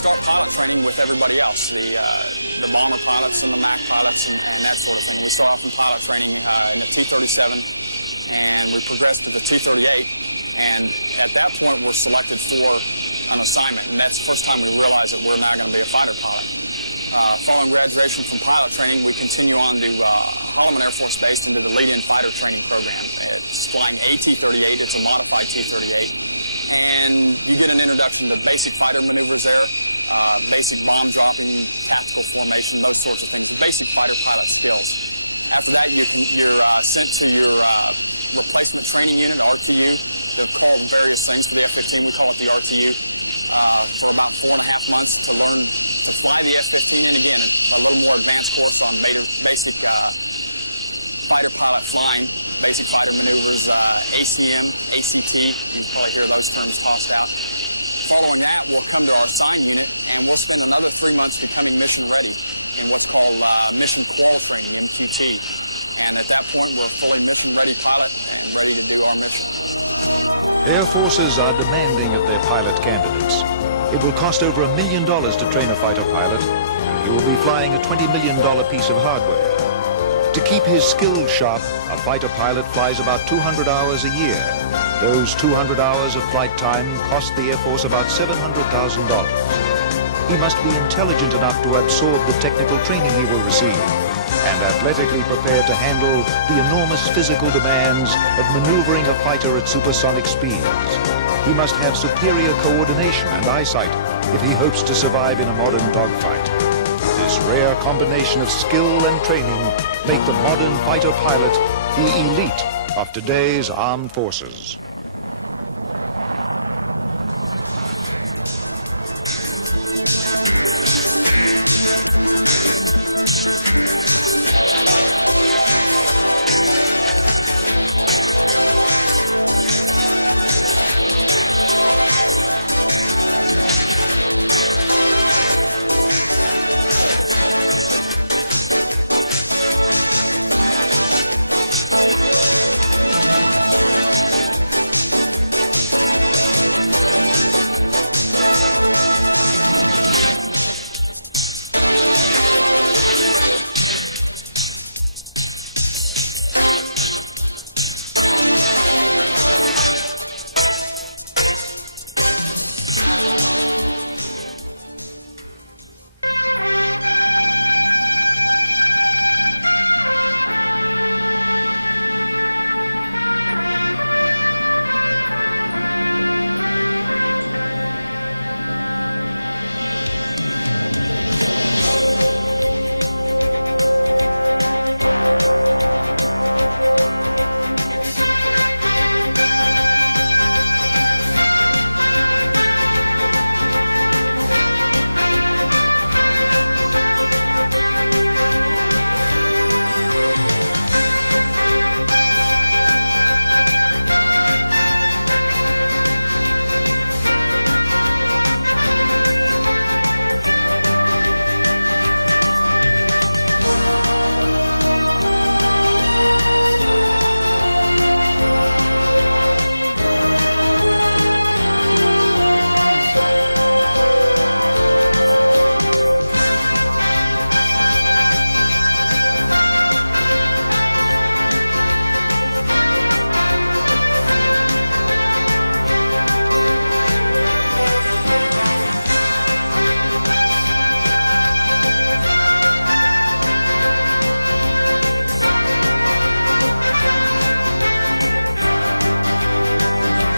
start pilot training with everybody else, the bomber pilots and the MAC pilots and that sort of thing. We start off in pilot training in the T-37, and we progress to the T-38, and at that point we're selected for an assignment, and that's the first time we realize that we're now going to be a fighter pilot. Following graduation from pilot training, we continue on to Holloman Air Force Base into the lead-in fighter training program. It's flying a T-38, it's a modified T-38, and you get an introduction to basic fighter maneuvers there, basic bomb dropping, tactical formation, those sorts of things, basic fighter pilot skills. After that, you're sent to your replacement training unit, RTU. They're called various things. For the F-15, we call it the RTU, for about 4.5 months to learn to fly the F-15, and again, a little more advanced course on basic fighter pilot flying, basic fighter maneuvers, ACM, ACT, you probably hear those terms tossed out. Following that, we'll come to our assigned unit, and we'll spend another 3 months becoming mission ready in what's called mission qual training, MQT. And at that point, we're a fully mission ready pilot and ready to do our mission.